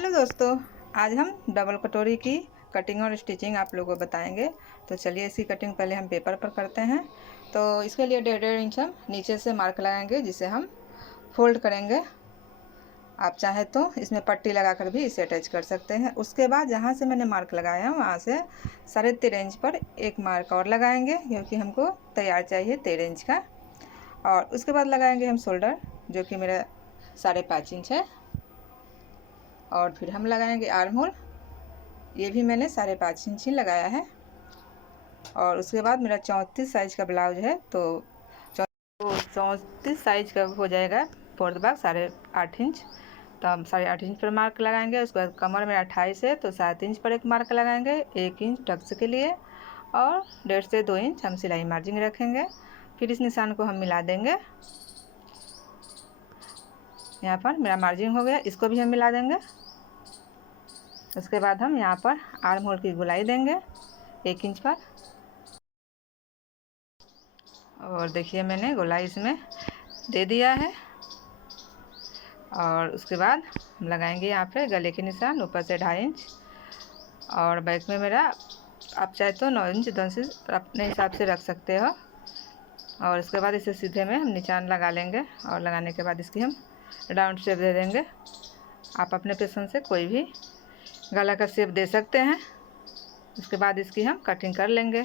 Hello दोस्तों, आज हम डबल कटोरी की कटिंग और स्टिचिंग आप लोगों को बताएंगे। तो चलिए इसकी कटिंग पहले हम पेपर पर करते हैं। तो इसके लिए 1.5 इंच हम नीचे से मार्क लगाएंगे, जिसे हम फोल्ड करेंगे। आप चाहे तो इसमें पट्टी लगाकर भी इसे अटैच कर सकते हैं। उसके बाद जहाँ से मैंने मार्क लगाया है वहाँ से 13.5 इंच पर एक मार्क और लगाएंगे, क्योंकि हमको तैयार चाहिए 13 इंच का। और उसके बाद लगाएंगे हम शोल्डर, जो कि मेरा 5.5 इंच है। और फिर हम लगाएंगे आर्म होल, ये भी मैंने 5.5 इंच ही लगाया है। और उसके बाद मेरा 34 साइज का ब्लाउज है, तो 34 साइज का हो जाएगा फोर्थ भाग 8.5 इंच। तो हम 8.5 इंच पर मार्क लगाएंगे। उसके बाद कमर मेरा 28 है, तो 7 इंच पर एक मार्क लगाएंगे, 1 इंच टक्स के लिए, और 1.5 से 2 इंच हम सिलाई मार्जिन रखेंगे। फिर इस निशान को हम मिला देंगे। यहाँ पर मेरा मार्जिन हो गया, इसको भी हम मिला देंगे। उसके बाद हम यहाँ पर आर्म होल की गोलाई देंगे 1 इंच पर। और देखिए मैंने गोलाई इसमें दे दिया है। और उसके बाद हम लगाएंगे यहाँ पे गले के निशान, ऊपर से 2.5 इंच। और बैक में मेरा आप चाहे तो 9 इंच 10 इंच अपने हिसाब से रख सकते हो। और इसके बाद इसे सीधे में हम निशान लगा लेंगे। और लगाने के बाद इसकी हम राउंड शेप दे देंगे। आप अपने पसंद से कोई भी गला का शेप दे सकते हैं। उसके बाद इसकी हम कटिंग कर लेंगे।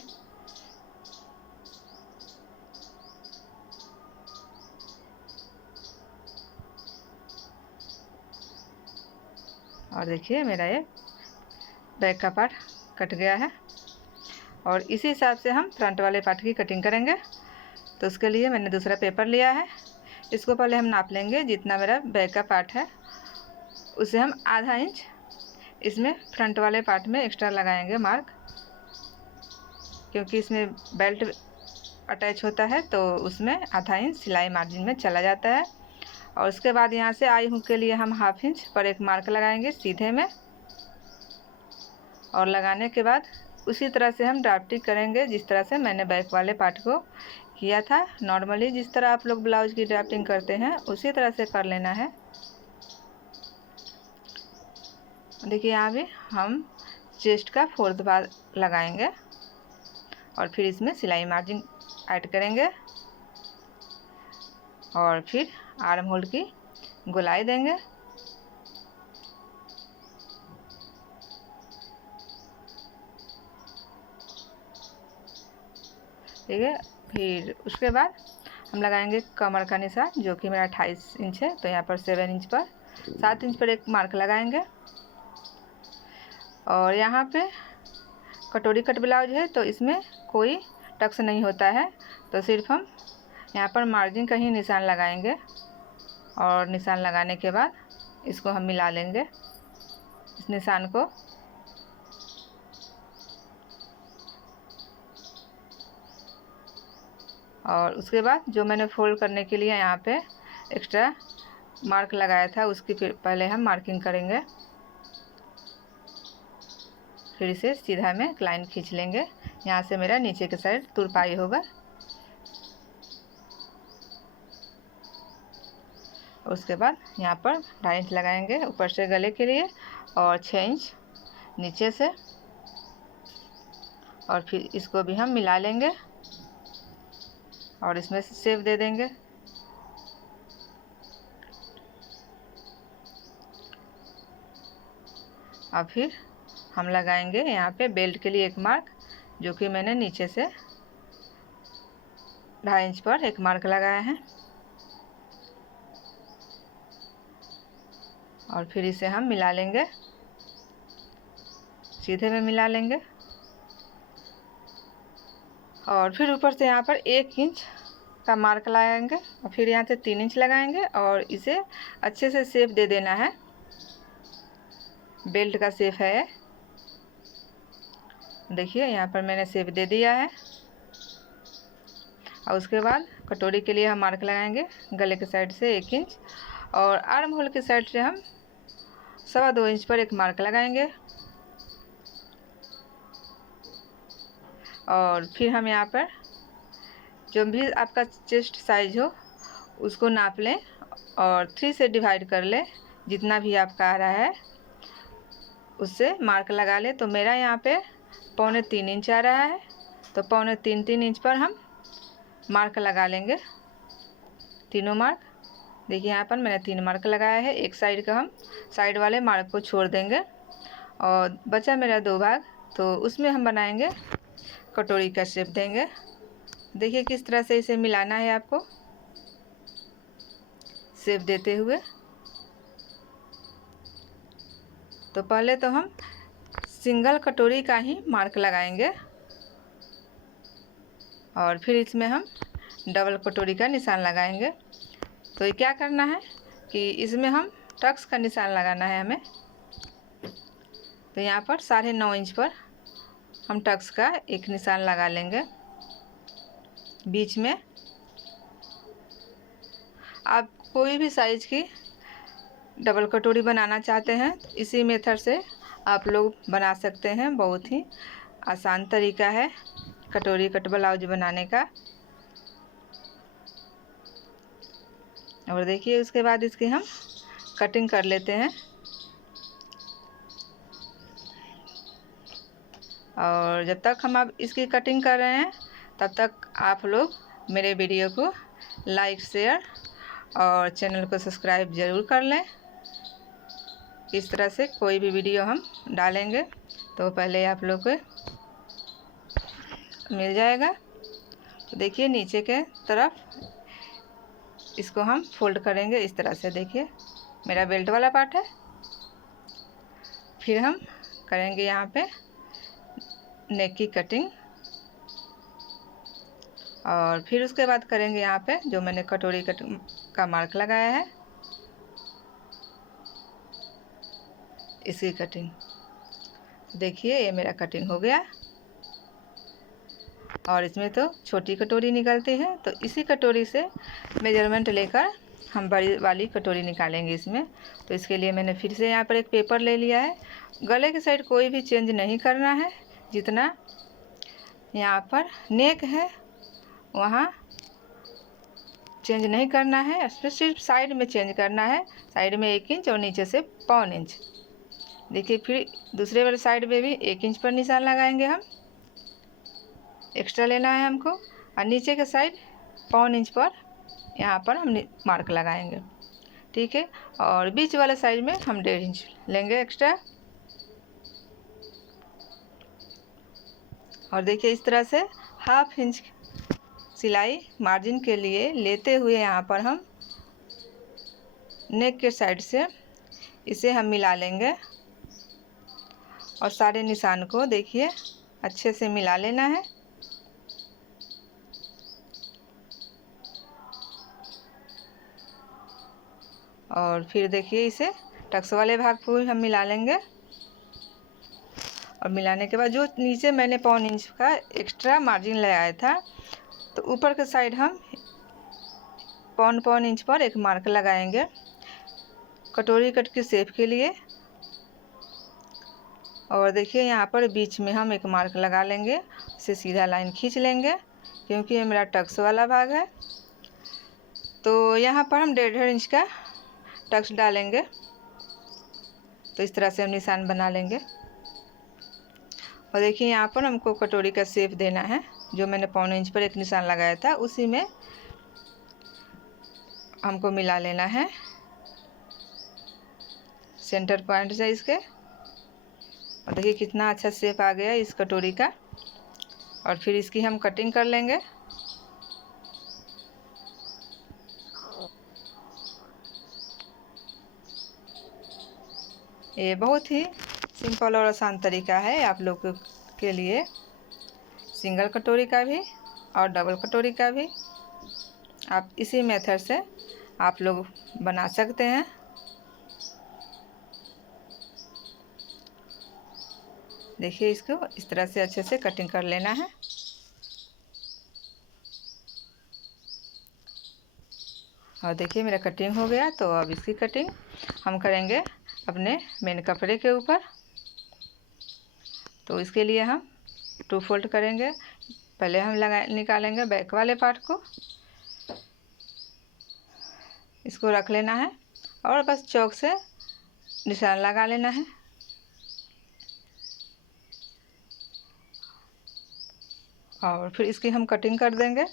और देखिए मेरा ये बैक का पार्ट कट गया है। और इसी हिसाब से हम फ्रंट वाले पार्ट की कटिंग करेंगे। तो उसके लिए मैंने दूसरा पेपर लिया है। इसको पहले हम नाप लेंगे। जितना मेरा बैक का पार्ट है उसे हम आधा इंच इसमें फ्रंट वाले पार्ट में एक्स्ट्रा लगाएंगे मार्क, क्योंकि इसमें बेल्ट अटैच होता है, तो उसमें आधा इंच सिलाई मार्जिन में चला जाता है। और उसके बाद यहाँ से आई हुक के लिए हम 1/2 इंच पर एक मार्क लगाएंगे सीधे में। और लगाने के बाद उसी तरह से हम ड्राफ्टिंग करेंगे, जिस तरह से मैंने बैक वाले पार्ट को किया था। नॉर्मली जिस तरह आप लोग ब्लाउज की ड्राफ्टिंग करते हैं उसी तरह से कर लेना है। देखिए यहाँ भी हम चेस्ट का 4th भाग लगाएंगे और फिर इसमें सिलाई मार्जिन ऐड करेंगे। और फिर आर्म होल की गोलाई देंगे। ठीक है। फिर उसके बाद हम लगाएंगे कमर का निशान, जो कि मेरा 28 इंच है, तो यहाँ पर 7 इंच पर 7 इंच पर एक मार्क लगाएंगे। और यहाँ पे कटोरी कट ब्लाउज है, तो इसमें कोई टक्स नहीं होता है, तो सिर्फ हम यहाँ पर मार्जिन का ही निशान लगाएंगे। और निशान लगाने के बाद इसको हम मिला लेंगे, इस निशान को। और उसके बाद जो मैंने फोल्ड करने के लिए यहाँ पे एक्स्ट्रा मार्क लगाया था, उसकी फिर पहले हम मार्किंग करेंगे। फिर इसे सीधा में एक लाइन खींच लेंगे। यहाँ से मेरा नीचे के साइड तुरपाई होगा। उसके बाद यहाँ पर 2.5 इंच लगाएंगे ऊपर से गले के लिए, और 6 इंच नीचे से। और फिर इसको भी हम मिला लेंगे और इसमें से शेप दे देंगे। अब फिर हम लगाएंगे यहाँ पे बेल्ट के लिए एक मार्क, जो कि मैंने नीचे से 2.5 इंच पर एक मार्क लगाया है। और फिर इसे हम मिला लेंगे, सीधे में मिला लेंगे। और फिर ऊपर से यहाँ पर 1 इंच का मार्क लगाएंगे। और फिर यहाँ से 3 इंच लगाएंगे और इसे अच्छे से शेप दे देना है। बेल्ट का शेप है, देखिए यहाँ पर मैंने शेप दे दिया है। और उसके बाद कटोरी के लिए हम मार्क लगाएंगे गले के साइड से 1 इंच, और आर्म होल की साइड से हम 2.25 इंच पर एक मार्क लगाएंगे। और फिर हम यहाँ पर जो भी आपका चेस्ट साइज हो उसको नाप लें और 3 से डिवाइड कर लें, जितना भी आपका आ रहा है। उससे मार्क लगा ले। तो मेरा यहाँ पे 3.25 इंच आ रहा है, तो 3.25 इंच पर हम मार्क लगा लेंगे, तीनों मार्क। देखिए यहाँ पर मैंने 3 मार्क लगाया है। एक साइड का हम साइड वाले मार्क को छोड़ देंगे और बचा मेरा 2 भाग, तो उसमें हम बनाएंगे कटोरी का शेप देंगे। देखिए किस तरह से इसे मिलाना है आपको शेप देते हुए। तो पहले तो हम सिंगल कटोरी का ही मार्क लगाएंगे और फिर इसमें हम डबल कटोरी का निशान लगाएंगे। तो ये क्या करना है कि इसमें हम टक्स का निशान लगाना है हमें। तो यहाँ पर 9.5 इंच पर हम टक्स का एक निशान लगा लेंगे बीच में। आप कोई भी साइज की डबल कटोरी बनाना चाहते हैं तो इसी मेथड से आप लोग बना सकते हैं। बहुत ही आसान तरीका है कटोरी कट ब्लाउज बनाने का। और देखिए उसके बाद इसकी हम कटिंग कर लेते हैं। और जब तक हम अब इसकी कटिंग कर रहे हैं तब तक आप लोग मेरे वीडियो को लाइक शेयर और चैनल को सब्सक्राइब ज़रूर कर लें। इस तरह से कोई भी वीडियो हम डालेंगे तो पहले आप लोग को मिल जाएगा। तो देखिए नीचे के तरफ इसको हम फोल्ड करेंगे इस तरह से। देखिए मेरा बेल्ट वाला पार्ट है। फिर हम करेंगे यहाँ पे नेक की कटिंग और फिर उसके बाद करेंगे यहाँ पे जो मैंने कटोरी कटिंग का मार्क लगाया है इसकी कटिंग। देखिए ये मेरा कटिंग हो गया। और इसमें तो छोटी कटोरी निकलती है, तो इसी कटोरी से मेजरमेंट लेकर हम बड़ी वाली कटोरी निकालेंगे इसमें। तो इसके लिए मैंने फिर से यहाँ पर एक पेपर ले लिया है। गले के साइड कोई भी चेंज नहीं करना है, जितना यहाँ पर नेक है वहाँ चेंज नहीं करना है, सिर्फ साइड में चेंज करना है। साइड में 1 इंच और नीचे से 1.25 इंच। देखिए फिर दूसरे वाले साइड में भी 1 इंच पर निशान लगाएंगे हम, एक्स्ट्रा लेना है हमको। और नीचे के साइड 1.25 इंच पर यहाँ पर हम मार्क लगाएंगे, ठीक है। और बीच वाले साइड में हम 1.5 इंच लेंगे एक्स्ट्रा। और देखिए इस तरह से 1/2 इंच सिलाई मार्जिन के लिए लेते हुए यहाँ पर हम नेक के साइड से इसे हम मिला लेंगे और सारे निशान को देखिए अच्छे से मिला लेना है। और फिर देखिए इसे टक्स वाले भाग को भी हम मिला लेंगे। और मिलाने के बाद जो नीचे मैंने 1.25 इंच का एक्स्ट्रा मार्जिन लगाया था, तो ऊपर के साइड हम 1.25 इंच पर एक मार्क लगाएंगे कटोरी कट की शेप के लिए। और देखिए यहाँ पर बीच में हम एक मार्क लगा लेंगे, इसे सीधा लाइन खींच लेंगे क्योंकि ये मेरा टक्स वाला भाग है। तो यहाँ पर हम 1.5 इंच का टक्स डालेंगे। तो इस तरह से हम निशान बना लेंगे। और देखिए यहाँ पर हमको कटोरी का शेप देना है, जो मैंने 1.25 इंच पर एक निशान लगाया था उसी में हमको मिला लेना है सेंटर पॉइंट से इसके। और देखिए कितना अच्छा शेप आ गया इस कटोरी का। और फिर इसकी हम कटिंग कर लेंगे। ये बहुत ही सिंपल और आसान तरीका है आप लोगों के लिए, सिंगल कटोरी का भी और डबल कटोरी का भी। आप इसी मेथड से आप लोग बना सकते हैं। देखिए इसको इस तरह से अच्छे से कटिंग कर लेना है। और देखिए मेरा कटिंग हो गया। तो अब इसकी कटिंग हम करेंगे अपने मेन कपड़े के ऊपर। तो इसके लिए हम 2 फोल्ड करेंगे। पहले हम निकालेंगे बैक वाले पार्ट को, इसको रख लेना है और बस चौक से निशान लगा लेना है। और फिर इसकी हम कटिंग कर देंगे।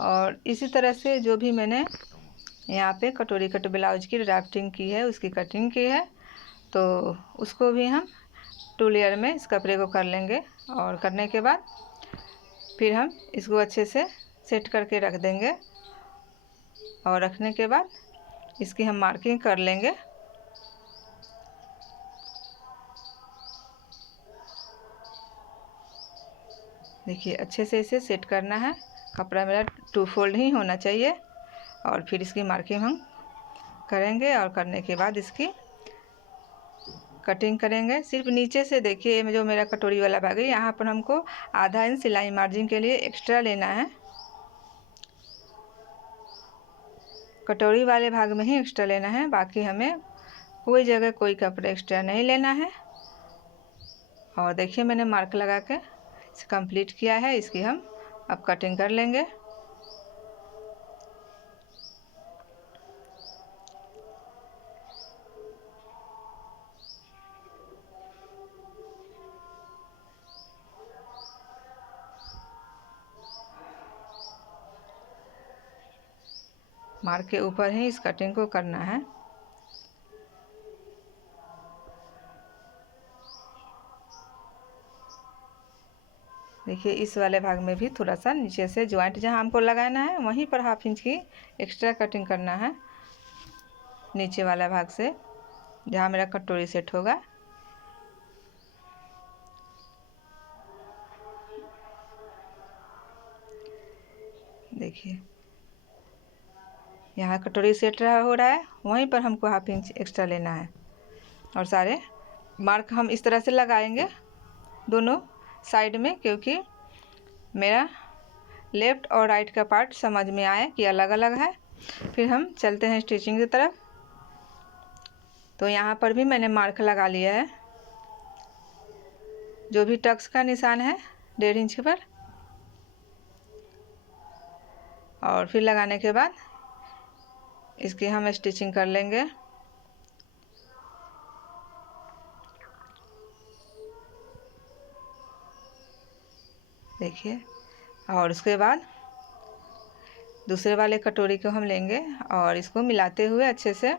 और इसी तरह से जो भी मैंने यहाँ पे कटोरी कट ब्लाउज की ड्राफ्टिंग की है, उसकी कटिंग की है, तो उसको भी हम 2 लेयर में इस कपड़े को कर लेंगे। और करने के बाद फिर हम इसको अच्छे से सेट करके रख देंगे। और रखने के बाद इसकी हम मार्किंग कर लेंगे। देखिए अच्छे से इसे सेट करना है। कपड़ा मेरा 2 फोल्ड ही होना चाहिए। और फिर इसकी मार्किंग हम करेंगे। और करने के बाद इसकी कटिंग करेंगे। सिर्फ नीचे से देखिए जो मेरा कटोरी वाला भाग है, यहाँ पर हमको आधा इंच सिलाई मार्जिन के लिए एक्स्ट्रा लेना है। कटोरी वाले भाग में ही एक्स्ट्रा लेना है, बाकी हमें कोई जगह कोई कपड़ा एक्स्ट्रा नहीं लेना है। और देखिए मैंने मार्क लगा के इसे कंप्लीट किया है। इसकी हम अब कटिंग कर लेंगे। मार्क के ऊपर ही इस कटिंग को करना है। देखिए इस वाले भाग में भी थोड़ा सा नीचे से ज्वाइंट जहां हमको लगाना है, वहीं पर 1/2 इंच की एक्स्ट्रा कटिंग करना है। नीचे वाला भाग से जहां मेरा कटोरी सेट होगा। देखिए यहाँ कटोरी सेट हो रहा है, वहीं पर हमको 1/2 इंच एक्स्ट्रा लेना है। और सारे मार्क हम इस तरह से लगाएंगे दोनों साइड में, क्योंकि मेरा लेफ़्ट और राइट का पार्ट समझ में आए कि अलग अलग है। फिर हम चलते हैं स्टिचिंग की तरफ। तो यहाँ पर भी मैंने मार्क लगा लिया है, जो भी टक्स का निशान है 1.5 इंच पर। और फिर लगाने के बाद इसकी हम स्टिचिंग कर लेंगे। देखिए और उसके बाद दूसरे वाले कटोरी को हम लेंगे और इसको मिलाते हुए अच्छे से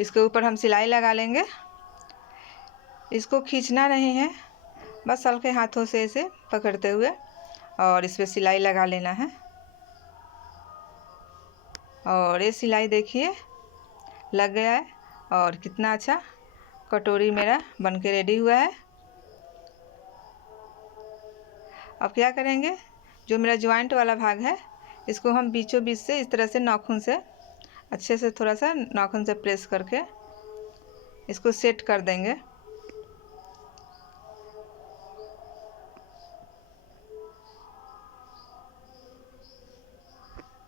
इसके ऊपर हम सिलाई लगा लेंगे। इसको खींचना नहीं है, बस हल्के हाथों से इसे पकड़ते हुए और इस पर सिलाई लगा लेना है। और ये सिलाई देखिए लग गया है। और कितना अच्छा कटोरी मेरा बनके रेडी हुआ है। अब क्या करेंगे, जो मेरा ज्वाइंट वाला भाग है, इसको हम बीचों बीच से इस तरह से नाखून से अच्छे से थोड़ा सा नाखून से प्रेस करके इसको सेट कर देंगे।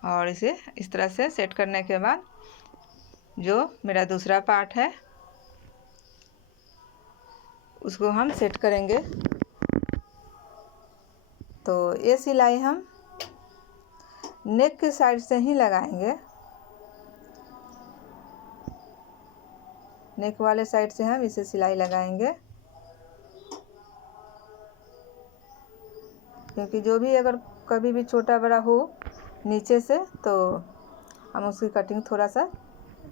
और इसे इस तरह से सेट करने के बाद जो मेरा दूसरा पार्ट है उसको हम सेट करेंगे। तो ये सिलाई हम नेक के साइड से ही लगाएंगे। नेक वाले साइड से हम इसे सिलाई लगाएंगे, क्योंकि जो भी अगर कभी भी छोटा बड़ा हो नीचे से तो हम उसकी कटिंग थोड़ा सा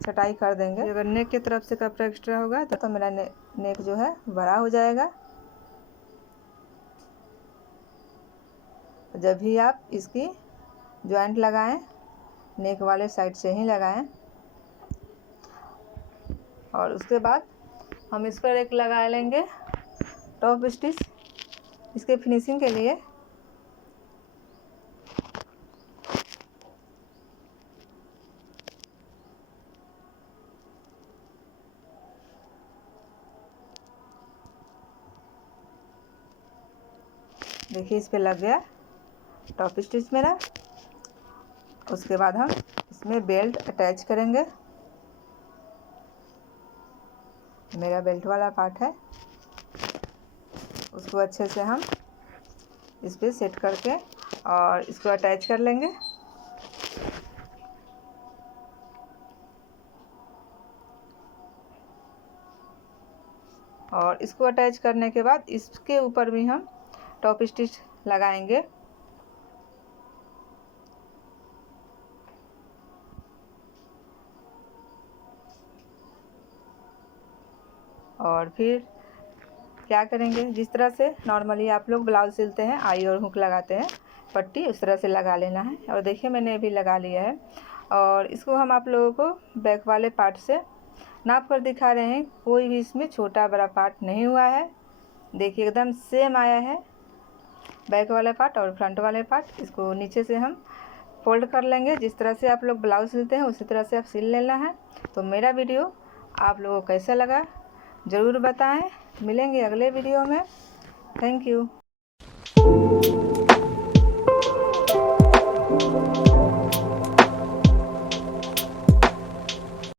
छटाई कर देंगे। अगर नेक की तरफ से कपड़ा एक्स्ट्रा होगा तो मेरा नेक जो है बड़ा हो जाएगा। जब भी आप इसकी जॉइंट लगाएं, नेक वाले साइड से ही लगाएं। और उसके बाद हम इस पर एक लगा लेंगे टॉप स्टिच इसके फिनिशिंग के लिए। देखिए इस पे लग गया टॉप स्टिच मेरा। उसके बाद हम इसमें बेल्ट अटैच करेंगे। मेरा बेल्ट वाला पार्ट है, उसको अच्छे से हम इस पे सेट करके और इसको अटैच कर लेंगे। और इसको अटैच करने के बाद इसके ऊपर भी हम टॉप स्टिच लगाएंगे। और फिर क्या करेंगे, जिस तरह से नॉर्मली आप लोग ब्लाउज सिलते हैं, आई और हुक लगाते हैं, पट्टी उस तरह से लगा लेना है। और देखिए मैंने अभी लगा लिया है। और इसको हम आप लोगों को बैक वाले पार्ट से नाप कर दिखा रहे हैं, कोई भी इसमें छोटा बड़ा पार्ट नहीं हुआ है। देखिए एकदम सेम आया है बैक वाला पार्ट और फ्रंट वाले पार्ट। इसको नीचे से हम फोल्ड कर लेंगे, जिस तरह से आप लोग ब्लाउज सिलते हैं उसी तरह से आप सिल लेना है। तो मेरा वीडियो आप लोगों को कैसा लगा ज़रूर बताएं। मिलेंगे अगले वीडियो में। Thank you.